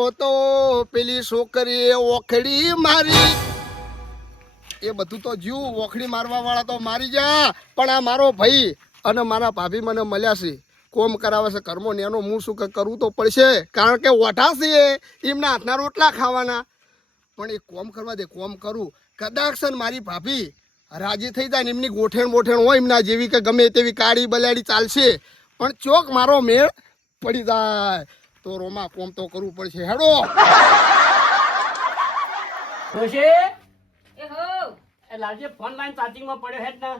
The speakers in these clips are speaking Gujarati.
મારો તો પેલી છોકરી ઓખડી મારી, એ બધું તો જીવ ઓખડી મારવા વાળા તો મારી જા, પણ આ મારો ભાઈ અને મારા ભાભી મને મળ્યા છે, કોમ કરાવે છે કર્મો ને એનો હું શું કરવું તો પડશે, કારણ કે ઓઠા છે એમના હાથના રોટલા ખાવાના. પણ એ કોમ કરવા દે, કોમ કરું કદાચ છે ને મારી ભાભી રાજી થઈ જાય ને એમની ગોઠેણ બોઠેણ હોય એમના જેવી કે ગમે તેવી કાળી બલાડી ચાલશે, પણ ચોક મારો મેળ પડી જાય તો રોમા કોમ તો કરવું પડશે. હેડો ખુશી એ હો એ લાલજી ફોન લાઈન ચાર્જિંગમાં પડ્યો હે જ ને.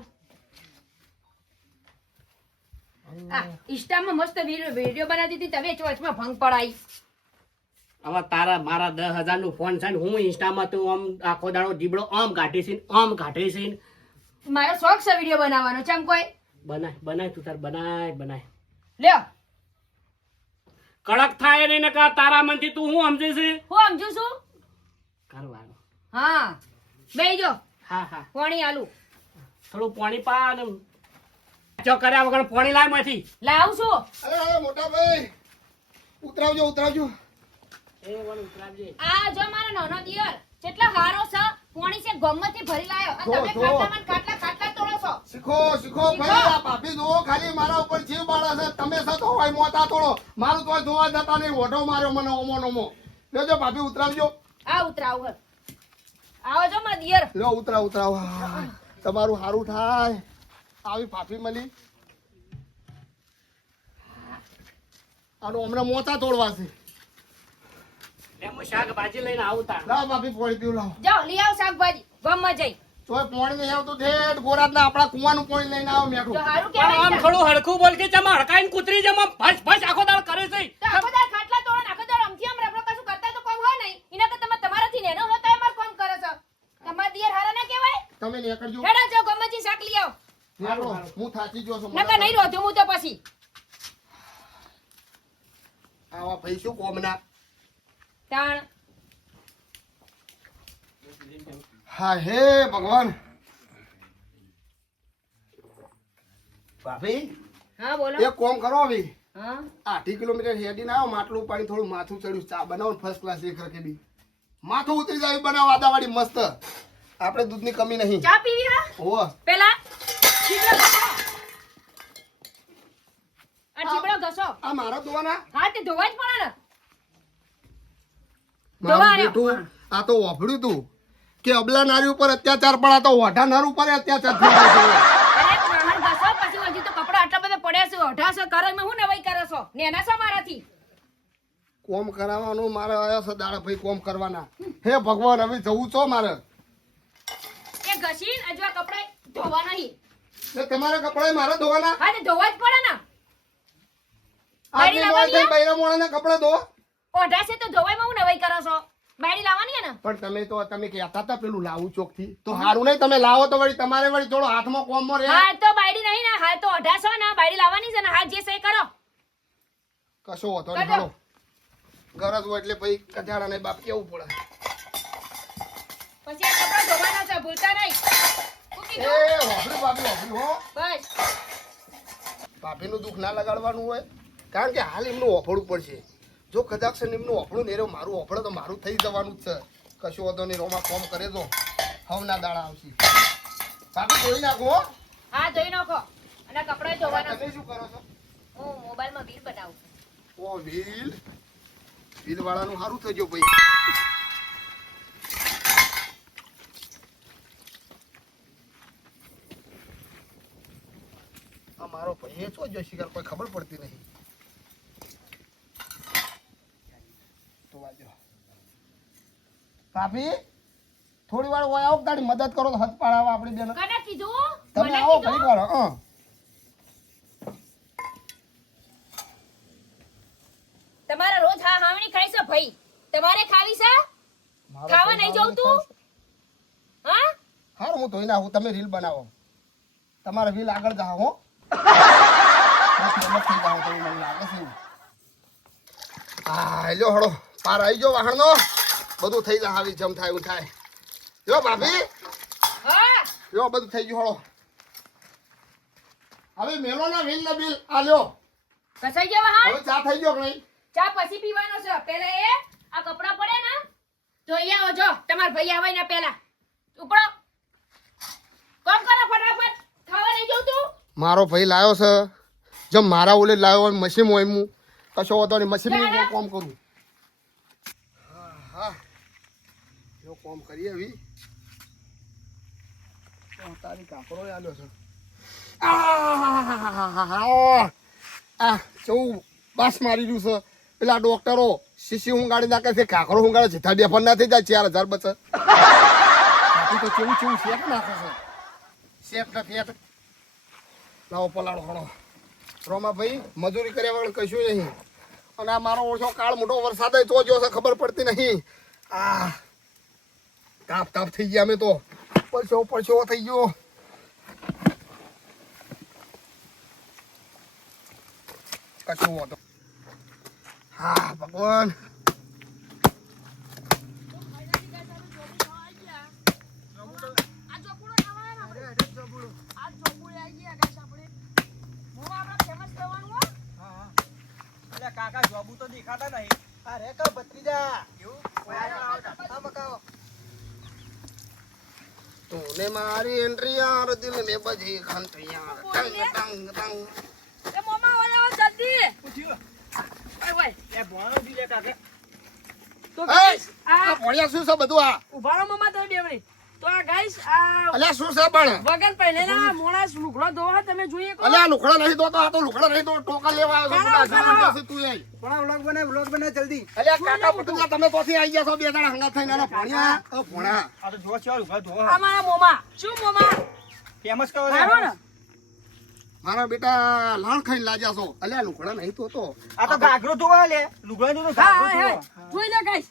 આ ઇન્સ્ટામાં મસ્ત વિડિયો બનાવી દીધી તમે ચોચમાં ભંગ પડાઈ. હવે તારા મારા 10,000 નું ફોન છે ને હું ઇન્સ્ટામાં તું આમ આખો દાડો જીબડો આમ કાઢી છે આમ કાઢી છે. મારો શોખ છે વિડિયો બનાવવાનો ચમ કોઈ બનાય બનાય તું તાર બનાય બનાય લ્યો કડક થાય ને ને કા તારા મનથી તું હું સમજે છે હું સમજુ છું. કરવાનું. હા બેજો હા હા પાણી આલુ થોડું પાણી પા ને ચો કર્યા વગર પાણી લાય માંથી લાવું છું. અરે અરે મોટા ભાઈ ઉતરાવજો ઉતરાવજો. એ વણ ઉતરાવજે. આ જો મારો નાનો દિયર કેટલા હારો છે પાણી છે ગમમાંથી ભરી લાયો અને તમે જો. ખાટલામાં ખાટલા ખાટલા તોડો છો. શીખો શીખો ભાઈ, આ ભાભી જુઓ ખાલી મારા ઉપર જીવ બાળા છે, તમે સતો હોય મોતા તોડો, મારું તો જોવા જતા નહીં, ઓઢો માર્યો મને ઓમો નમો. લેજો ભાભી ઉતરાવજો. આ ઉતરાવ હે આવો જો મારા દિયર લો ઉતરાવ ઉતરાવ. હાય, તમારું સારું થાય આવી ભાભી મળી. આનો હમણાં મોતા તોડવા છે. એમ શાકભાજી લઈને આવું તાર. લાવ ભાભી પોણી પીવું લાવ. જાઓ લઈ આવો શાકભાજી ગમમાં જઈ તોય પોણી નહીં આવતું ઠેઠ ગોરાજના આપણા કુવાનું પોણી લઈને આવો મેઠું. તો હારું પણ આમ કહેવાય થોડું હડકું બોલ કે જમા હડકાઈને કૂતરી જમા ભસ ભસ આખો દાડ કરે છે. તો આખો દાડ ખાટલા તોડો ને આખો દાડ અમથી આમ રબડો કશું કરતા તો કોમ હોય નહીં એના તો તમે તમારાથી નેનો હો તો માર કોમ કરે છે તમાર દિયર હારા ના કહેવાય. તમે નીકળજો. હેડા જાઓ ગમમાંથી શાક લઈ આવો નીકળો. હું થાકી ગયો છું. નકર નહીં રોધું હું તો પછી આવા ભાઈ શું કોમના. તાણ હા હે ભગવાન. ભાભી હા બોલો એક કોમ કરો હવે, હા 8 કિલોમીટર હેડીને આવો, માટલું પાણી થોડું માથું ચડ્યું, ચા બનાવો ફર્સ્ટ ક્લાસ એક રકે બી માથું ઉતરી જાય બનાવો આદાવાળી મસ્ત, આપણે દૂધની કમી નહીં. ચા પીવી હા ઓહ પેલા ચીબડો ઘસો આ ચીબડો ઘસો આ મારા દોવાના હા તે ધોવા જ પડે ને મારું દોવા આવ્યો. બેઠું આ તો વાપર્યું તું કે અબલા નારી ઉપર અત્યાચાર પણ આ તો ઓઢા નર ઉપર અત્યાચાર થઈ ગયો છે. અરે વાહણ ઘસો પછી હજી તો કપડા આટલા બધા પડ્યા છે ઓઢાસો કરે મેં હું નવાઈ કરે છો નેના છો મારાથી કોમ કરાવવાનું મારે આયા છે દાડા ભાઈ કોમ કરવાના. હે ભગવાન હવે જવું છો મારે. એ ઘસીન અજવા કપડા ધોવા નહીં ને તમારા કપડા મારે ધોવાના. હા તે ધોવા જ પડે ને આટલી મોડ થઈ બૈરા મોણાના કપડા ધો. ઓઢા છે તો ધોવાઈમાં હું નવાઈ કરો છો બાયડી લાવવાની હે ને પણ તમે કહેતા હતા પેલું લાવું ચોકથી તો હારું નહીં, તમે લાવો તો વળી તમારે વળી થોડો હાથમાં કોમમાં રહે. હાલ તો બાયડી નહીં ને હાલ તો ઓઢા છો ને બાયડી લાવવાની છે ને હાલ જે સહી કરો કશો વાંધો નહીં. કરજો. હાલો ગરજ હોય એટલે પછી કજાડા ને બાપ કેવું પડે. પછી આ કપડા ધોવાના છે ભૂલતા નહીં શું એ કીધું? વાપરી વાપરી હો. બસ ભાભીનું દુઃખ ના લગાડવાનું હોય, કારણ કે હાલ એમનું ઓફળું પડશે. જો કદાચ છે ને એમનું ઓફળું ને મારું ઓફળે તો મારું થઈ જવાનું જ છે. કશું વાંધો નહીં, રોમાં કોમ કરે તો હવના દાડા આવશે. ભાભી ધોઈ નાખો હો. હા ધોઈ નાખો અને કપડા ધોવાના તમે શું કરો છો? હું મોબાઈલમાં બીલ બનાવું છું. ઓ વ્હીલ વાળાનું સારું થઈ ગયું ભાઈ. આ મારો ભાઈ એ છો જો શિકાર કોઈ ખબર પડતી નહીં. તો વાજો ભાભી થોડી વાર ઓય આવો, તારી મદદ કરો તો હથ પાડાવા આપણી બેન. કને કીધું તમે મને આવો કીધું ઘડી વાર. હા તમારા રોજ હા હાવણી ખાઈ છે ભાઈ તમારે ખાવી છે ખાવા નહીં જવું તું હા હારું હું ધોઈ નાખું, તમે રીલ બનાવો. તમારા રીલ આગળ જાઓ હો. મસ્ત થઈ જાઓ તમે, મને લાગે છે એવું. હા લ્યો હળો પાર આવી ગયો વાહણનો, બધું થઈ જાય આવી જમ થાય એવું થાય. જો ભાભી હા લ્યો બધું થઈ ગયું હળો. હવે મેલો ના વ્હીલ ના બિલ આ લ્યો. કસાઈ ગયા હા હવે ચા થઈ ગયો કે નહીં? ચા પછી પીવાનો છે પહેલા એ આ કપડાં પડે ને ધોઈ આવો જો તમાર ભાઈ આવે ને પહેલા ઉપડો કામ કરો ફટાફટ ખાવા નહીં જવું તું મારો ભાઈ લાયો છે જેમ મારા ઓલે લાયો હોય મશીન હોય હું કશો હોતો નહીં મશીન કામ કરું હા જો કામ કરીએ હવે તારી કાપડો આલ્યો છે આ ચૌ બાસ મારી રહ્યું છે પેલા ડોક્ટરો શીશી ઊંઘાડી નાખે છે કાકરો ઊંઘાડે જેઠા બેફર ના થઈ જાય 4000 બચે તો કેવું કેવું શેક નાખે છે શેક નથી લાવો પલાળો ખણો રોમા ભાઈ મજૂરી કર્યા વગર કશું નહીં અને આ મારો ઓછો કાળ મોટો વરસાદ તો જો છે ખબર પડતી નહીં આ તાપ થઈ ગયા અમે તો પરસો થઈ ગયો કશું હોતો હા ભગવાન કાકા જોબુ તો દેખાતા નહીં. અરે કા ભત્રીજા કેવું આ મકાઓ તૂને મારી એન્ટ્રી યાર દિલ મે બજી ઘંટી યાર ટંગ ટંગ ટંગ એ મોમા ઓલા જલ્દી પૂછ્યું ઓય ઓય એ ભણો દીલે કાકા તો એ ગાઈસ આ ભણ્યા શું છે બધું આ ઉભા રહો મોમા તમે 2 મિનિટ તો આ ગાઈસ આ અલ્યા શું છે પણ વગર પહેલેના મોણાસ લુગડો ધોવા તમે જોઈએ કો અલ્યા લુખડા નહીં તો આ તો લુખડા નહીં તો ટોકા લેવા આવ્યો કાળા, છે કાળા. તું આય પણ વ્લોગ બને જલ્દી. અલ્યા કાકા પુતલા તમે તોથી આવી ગયા છો બે જણા હંગા થઈને આનો ભણ્યા ભણા આ તો જો છે ઉભા ધો અમારા મોમા શું મોમા ફેમસ કહો મારો ને મારા બેટા લાણ ખાઈને લાગ્યા છો અલ્યા લુખડા નહીં તો આ તો ગાગરો ધોવા લે લુગડા નો હા ગાગરો હા ધોવા જોઈ લે ગાઈસ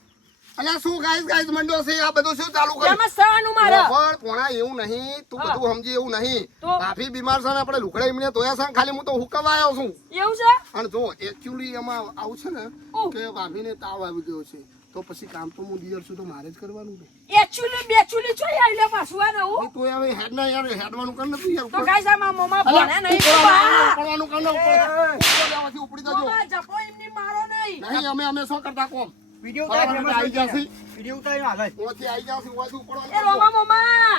અલ્યા શું ગાઈસ મંડ્યો છે આ બધું શું ચાલુ કર્યું એમાં સવાનું મારે પણ પોણા એવું નહીં તું હા. બધું સમજી એવું નહીં તો? ભાભી બીમાર છે ને આપણે લુખડા એમને ધોયા છે ને ખાલી હું તો હુકવા આવ્યો છું એવું છે અને જો એકચ્યુઅલી એમાં આવું છે ને ઓહ. કે ભાભીને તાવ આવી ગયો છે તો પછી કામ તો હું દિયર છું તો મારે જ કરવાનું ને એક્ચ્યુઅલી બેચ્યુઅલી જોઈ આઈલે પાછું આ નવું તો હવે હેડ ના યાર હેડવાનું કર ને તું યાર તો ગાઈસ આ મારા મોમા અલ્યા, ભણે નહીં ઉપડવાનું કર ને ઉપડવાથી ઉપડી જજો મોમા જપો એમની મારો નહીં નહીં અમે શું કરતા કોમ વિડિયો બરાબર, ઉતાર આવી જશે. વિડિયો ઉતારી હાલે ઓથી આવી જાવ ઓથી ઉપડવાનું એ રોમા મોમા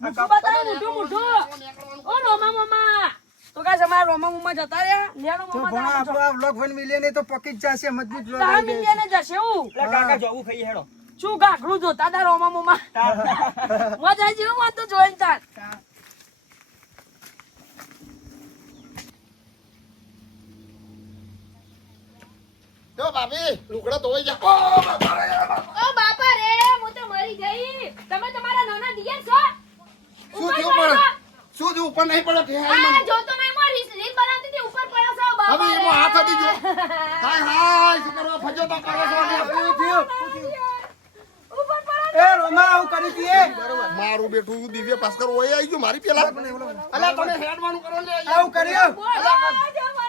મુઠું બતાવો તમે મુઠું નીકળવાનું ઓ રોમા મોમા તો ગાઈસ અમારા રોમા મોમા જતા રહ્યા લેનો તો મોમા ભણા આપણો આ વ્લોગ 1 મિલિયન એ તો પકી જ જશે મજબૂત વ્લોગ તાર આવી મિલિયન જશે હું એટલે કાકા જોવું ખાઈ હેડો શું ગાઘરું જોતા તા રોમા મોમા મજા જેવું વાત તો જોઈને તાર જો ભાભી લુગડા ધોઈ જા ઓ બાપા રે હું તો મરી ગઈ તમે તમારા નાના દિયર છો શું ઉપર થયું પડો પણ છો? શું થયું ઉપર નહીં પડે આ મને જોતો નહીં મો રીલ બનાવતી હતી ઉપર પડો છો બાપા હવે એમાં હાથ અડી ગયો હાય હાય શું કરવા ફજો તો કરો છો ઉપર પડો એ રોમા આવું કરી દીએ મારું બેઠું દિવ્ય ભાસ્કર ઓય આવી ગયું મારી પેલા અલ્યા તમે હેડવાનું કરો લે આવું કર્યો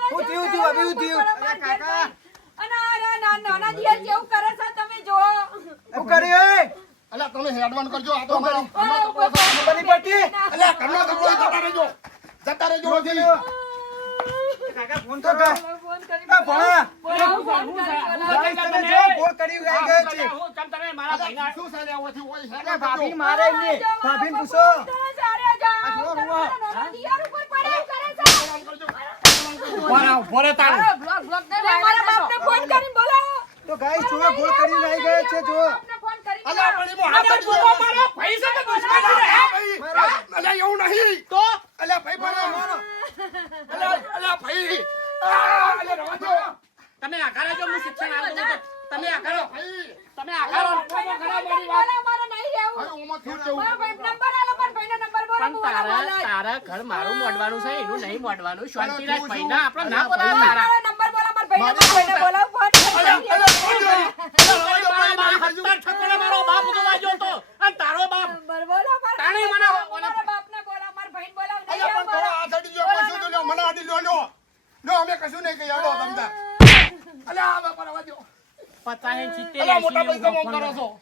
હું થયું અભી હું થયું કાકા અને આ નાના દિયર જેવું કરે છે તમે જો હું કર્યો એ અલ્યા તમે હેડવાનું કરજો આ તો મારો બની પટી અલ્યા કમનો કમનો જતા રહેજો ઓથી. કાકા ફોન તો કર ફોન કરી આ ભણા ફોન કરી ગાઈસ તમે જો ફોન કરી ગઈ ગઈ છે હું તમ તમે મારા ભાઈના શું છે લે ઓથી ઓય અરે હેડવાનું ભાભી કરજો. મારે એમને ભાભીને પૂછો તો ગાઈસ જો ગોળ કરી રહી ગયો છે જો અલ્યા પણ એમાં હાથ અડી ગયો. અલ્યા એવું નહીં તો અલ્યા ભાઈ પણ અલ્યા ભાઈ અલ્યા રવા દો તમે આઘારા જો હું શિક્ષણ આપું છું તો તમે આઘારો ભાઈ તમે આઘારો હવે ઓમાં થયું કેવું પણ તારા ઘર મારું મોડવાનું છે એનું નહીં મોડવાનું શાંતિરાજ ભાઈના આપણો ના બોલાવે તારા મારો બાપ ઉતો વાગ્યો તો અને તારો બાપ તાણે મને અલ્યા પણ તારા હાથ અડી ગયો કશું તો લ્યો મને અડી લ્યો લ્યો અમે કશું નહીં કહી હેડો તમતા અલ્યા આ બાપા રવા દો 50 70 અલ્યા મોટા પૈસા મોં કરો છો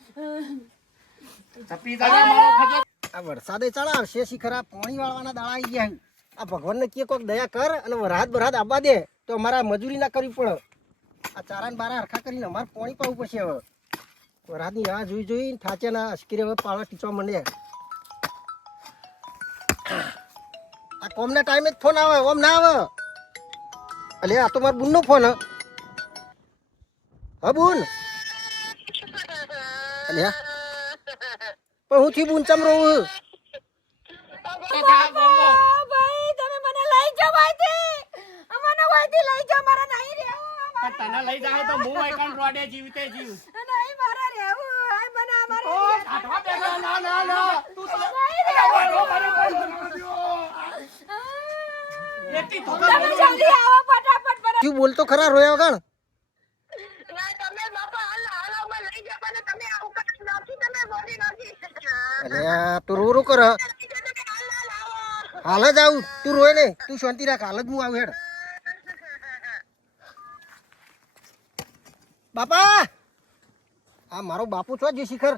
છપી દાદા મારો ફજો આ વરસાદે ચડાવશે શિખરા પાણી વાળવાના દાડા આવી ગયા આ ભગવાનને કે કોઈક દયા કર અને વરસાદ આવવા દે તો અમારા મજૂરી ના કરવી પડે આ ચારા ને બારા હરખા કરીને અમારે પાણી પાવું પડશે હવે વરસાદની રાહ જોઈ થાચે ના અસ્કીરે હવે પાળવા ટીચવા માંડે આ કોમના ટાઈમે જ ફોન આવે ઓમ ના આવે અલે આ તો મારા બુનનો ફોન હા બુન અલે પણ હું થી બુન ચમ રહું ભાઈ તમે મને લઈ જાઓ ભાઈથી અમને ભાઈથી લઈ જાઓ મારા નહીં રહેવું તને લઈ જાય તો હું એકન રોડે જીવતે જીવ નહીં મારા રહેવું હાય મને અમારે કાઢવા દે ના તું તો એકી તો તમે જલ્દી આવો ફટાફટ તું બોલતો ખરા રોયા વગર અરે તું રો કર હાલ જ આવું તું રોય ને તું શાંતિ રાખ હાલ જ હું આવું હેડ બાપા આ મારો બાપુ છો જે શિખર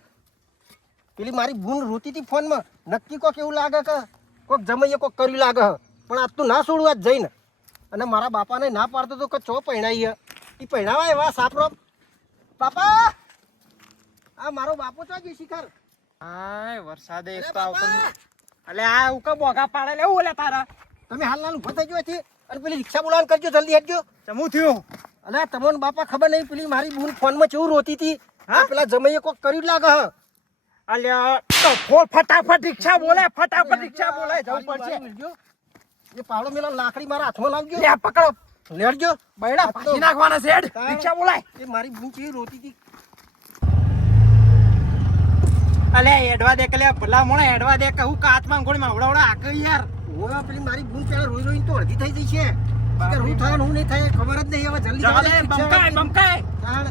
પેલી મારી ભૂન રોતી હતી ફોનમાં નક્કી કોક એવું લાગે કે કોક જમાઈએ કોક કર્યું લાગે પણ આજ તું ના છોડું આજ જઈને અને મારા બાપાને ના પાડતો તો કે ચો પહેણાઈએ એ પહેણાવાય એવા સાપરો બાપા આ મારો બાપુ છો જે શિખર હાય વરસાદે એક તો આવતો નહીં. અલે આ ઉકા બોગા પાડે લે ઓલે તારા તમે હાલ નાનું ઉભા થઈ ગયો છે અને પેલી રિક્ષા બોલાવવાનું કરજો જલ્દી હેડજો ચમું થયું અલે તમને બાપા ખબર નહીં પેલી મારી બૂન ફોનમાં કેવું રોતી હતી હા પેલા જમાઈએ કોક કર્યું જ લાગે હ અલ્યા તો ફોન ફટાફટ રિક્ષા બોલે ફટાફટ રિક્ષા બોલે જવું પડશે એ પાવડો મેલા લાકડી મારા હાથમાં લાવજો લે પકડો લેડજો બૈડા પાછી નાખવાના છે હેડ. રિક્ષા બોલાય એ મારી બૂન કેવી રોતી હતી અલે એડવા દે કે લે ભલા મોણે એડવા દે કહું કાચમાં ગોળી માં વડાવડા આકે યાર ઓવા પેલી મારી બૂન પેલા રોઈ રોઈને તો અડધી થઈ ગઈ છે કે હું થાય ને હું નહીં થાય ખબર જ નહીં હવે જલ્દી ચાલે બંકાય બંકાય તાણ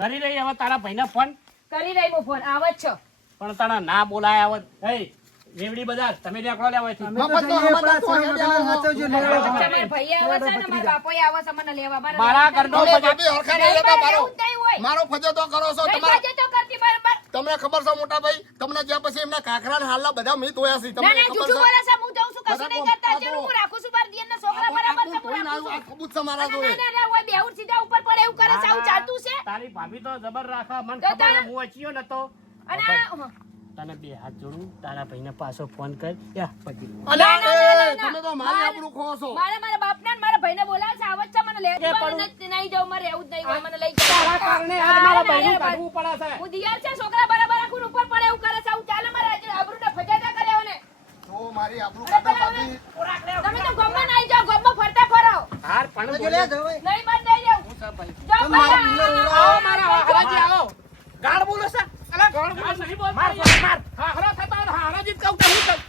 કરી રહી હવે તારા ભાઈને ફોન કરી રહી હું ફોન આવ જ છો પણ તારા ના બોલાય આવત હે રેવડી બજાર તમે લેકડો લેવા થી મફતનો હમણાં તો હેડ્યા તમારા ભાઈ આવે છે ને મારા બાપોય આવે છે મને લેવા મારા ઘરનો અરે બજાર ભાભી હરખા નહીં લેતા મારો એવું નહીં હોય મારો ફજે તો કરો છો નહીં તમારે બાજે તો કરતી બરાબર તમને ખબર છે મોટા ભાઈ તમને જ્યાં પછી એમના કાકરા ને હાલના બધા મિત હોયા છે ના તમને ના ખબર જૂઠું છે બોલે છે હું જાઉં છું કશું નહીં કરતા આ છે તો- હું રાખું છું બાર દિયરના છોકરા બરાબર છે હું કોઈ ના રાખું આ છું કબૂત છે મારા ના જોડે ના ના હોય બેહુર સીધા ઉપર પડે એવું કરે છે આવું ચાલતું છે તારી ભાભી તો જબર રાખા મને તો ખબર તારા- હું અચિયો નતો અને તને બે હાથ જોડું તારા ભાઈને પાછો ફોન કર યા પછી અલ્યા ના, ના, ના, એ, ના. તમે તો મારી આબરૂ ખો છો મારા બાપના ને મારા ભાઈને બોલાવે છે આવત છે મને લે એ પણ- નહીં જાઉં મારે એવું જ નહીં હોય મને લઈ તારા જાઓ કારણે આજ મારા ભાઈનું કાઢવું પડે છે હું દિયાર છે છોકરા બરાબર રાખું ઉપર પડે એવું કરે છે આવું ચાલે મારે આબરૂને ફજાતા કરે ને તો મારી આબરૂ અરે કાઢો પેલા ભાભી તમે તો ગમમાં ના આવી જાઓ ગમમાં ફરતા ફરો હાર પણ જો લે જવાય નહીં બંધ નહીં જાઉં હું સા ભાઈ જાઓ મારા બહાર. બુનને આવો મારા હારાજી આવો ગાળ બોલો છે અલે ગાળ બોલો નહીં બોલતા. માર માર હા હરો થતા હોય હારાજી જ કહું તો હું કહું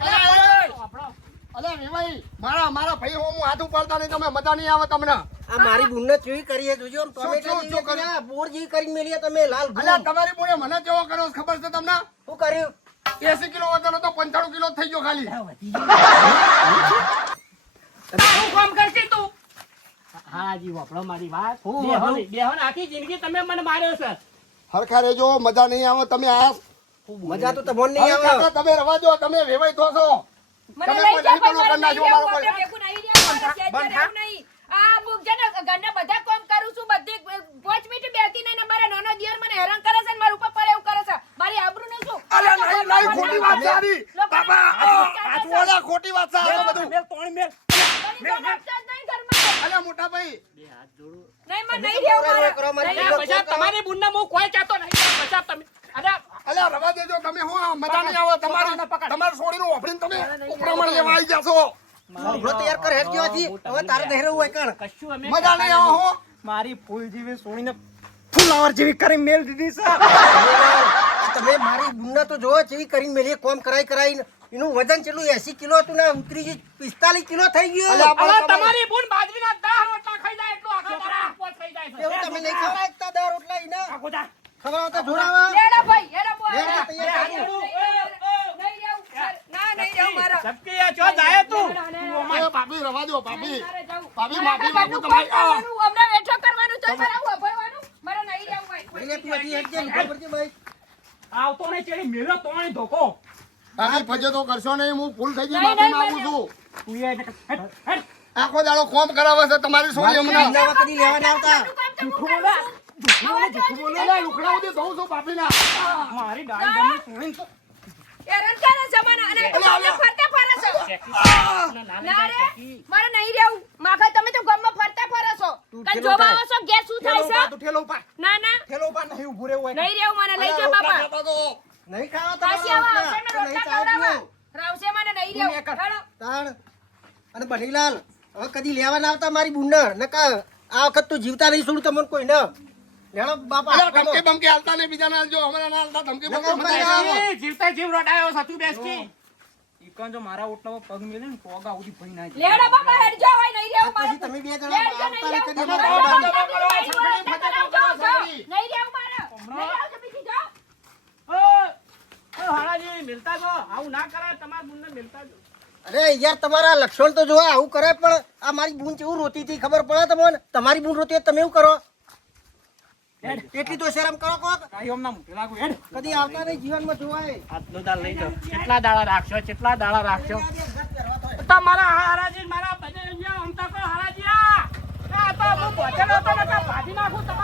અલ્યા, એ, આપણો અલ્યા વેવાઈ મારા ભાઈ હું હાથ ઉપાડતા નહીં તમે મજા નહીં આવે તમને આ મારી બુનને ચેવી કરી છે જોજો આમ ટોમેટા શું જેવી કર્યું? હતી, આ બોર જેવી કરીને મેલી તમે લાલ અલ્યા ભૂમ. તમારી બોલે મને કેવો કર્યો છે ખબર છે તમને શું કર્યું 80 કિલો વજન હતો 95 કિલો થઈ ગયો ખાલી શું કામ કરતી તું હાજી વાપરો મારી વાત હું બેહો વાપરું? નહીં, બેહો ને આખી જિંદગી તમે મને માર્યો છે હરખા રેજો મજા નહીં આવે તમે આ મજા તો તમને નહીં આવે કાકા તમે રવા દો તમે વેવાઈ થો છો મને તમે લઈ કોઈ જાઓ નહીં પણ પેલું મારે કરી નહીં નાખજો રહેવું, મારો આપણે ભેગું નહીં રહેવું, મારે સેજ રહેવું નહીં. આ અમુક છે ને ઘરના બધા કામ કરું છું બધે 5 મિનિટ બેસતી નહીં ને મારા નાનો દિયર મને હેરાન કરે છે ને મારા ઉપર પડે એવું કરે છે મારી આબરૂનું શું અલ્યા નહીં નહીં ખોટી વાત છે આની લોકોને બાબા આ જોડા ખોટી વાત છે આ બધું મેલ તોણ મેલ ઘણી જણ આપતા જ નહીં ઘરમાં. અલ્યા મોટા ભાઈ બે હાથ જોડું નહીં, મને નહીં રહેવું મારે. કરો, મારી નહીં એ રહેવું. બજાર તમારી બુનને હું કોઈ કહેતો નહીં બજાર તમે અરે અલ્યા રવા દેજો તમે હું આ મજા નહીં આવે તમારી તમારી છોડીનું ઓફરીને તમે ઉપરામણ લેવા આવી જશો ઉભરો તૈયાર કર હેડ ગયો હતી હવે તારે નહીં રહેવું હોય કણ કશું અમે મજા નહીં આવે હો મારી ફૂલ જેવી સોણીને ફુલાવર જેવી કરી મેલ દીધી છે તમે મારી બુનને તો જોવો ચેવી કરીને મેલી કોમ કરાઈ એનું વજન કેટલું 80 કિલો હતું ને ઉતરી ગઈ 45 કિલો થઈ ગયું અલ્યા, હવે તમારી બુન બાજરીના 10 રોટલા ખાઈ જાય એટલું આખા દાડા ઉપવાસ થઈ જાય છે એવું તમે નહીં ખવડાય એકતા દર રોટલા ઈને આ ગોદા ખવડાવતા જોરાવા લેડો ભાઈ, લેડો ભાઈ. લેડો, તૈયાર નહીં કરો. રહેવું. ના, નહીં રહેવું મારે. સબકી આ ચો જાય તું એ ભાભી રવા દો ભાભી મારે જવું. ભાભી, મારે માફી આખા માંગુ ઘરનું તમારી. કામ કરવાનું, હમણાં વેઠો કરવાનું તોય મારે આવું અભરવાનું. મારે નહીં રહેવું ભાઈ. એને તું હજી હેડ જે લીધો પડશે ભાઈ આવતો ને ચેડી મેલો તોણી ધોકો ભાભી ફજે તો કરશો નહીં હું ફૂલ થઈ ગઈ નહીં, માફી નહીં, માંગુ છું તું એ હેડ હેડ આખો દાડો કોમ કરાવે છે તમારી છોડી હમણાં લેવા કદી લેવા ના આવતા અલા, લુગડા ઉડી ધોઉં છું ભાભીના. મારી ડાળી ગમે સોળીને તો હેરાન કરે જમાના અને તું અમને ફરતા ફરે છો ના રે મારે નહીં રહેવું માખા તમે તો ગામમાં ફરતા ફરે છો કઈ જોવા આવો છો ઘેર શું થાય છે તું ઠેલો ઉપા ના ના ઠેલો ઉપા નહીં ઊભું રહેવું હોય નહીં રહેવું મને લઈ જાઓ બાપા નહીં ખાવા પાછી આવા આવશે ને રોટલા ખવડાવવા રાવશે મને નહીં રહેવું તું હેડો તાણ અને બનીલાલ હવે કદી લેવા ના આવતા મારી બુનને નકા આ વખત તો જીવતા નહીં છોડું તમને કોઈ ન લેણો બાપા અલા, ધમકી બમકી હાલતા નહીં, બીજાને હાલજો, અમારે ના હાલતા, ધમકી બમકી લગાવ મને કરી હાલજો. આવો. જીવતા જીવ રોડાયો સતુ બેસકી ઈકન જો મારા ઓટલામાં પગ મેલે ને કોગા ઉડી ભઈ ના લેડો બાપા હેડજો હોય નહીં રહેવું મારે પછી તમે બે જણા લેડજો આવતા નહીં નહીં રહેવું કદી નહીં અમારા રહેવું નહીં રહેવું મારે નહીં રહેવું બીજી જાઓ ઓ હારાજી મિલતા જો આવું ના કરાય તમાર બુનને મિલતા જો અરે યાર તમારા લક્ષણ તો જોવા આવું કરે પણ આ મારી બૂન કેવું રોતી હતી ખબર પડે તમને તમારી બૂન રોતી હોય તમે એવું કરો એટલી તો શરમ કરો કોક કાઈ ઓમ ના મુકે લાગુ હેડ કદી આવતા નહીં જીવનમાં જોવાય આજનો દાળ લઈ જાઓ કેટલા દાડા રાખશો કેટલા દાડા રાખશો તમારા હારાજી મારા બને આમ તો કો હારાજી આ તો હું પહોંચેલો હતો ને તો ભાજી નાખું તમારા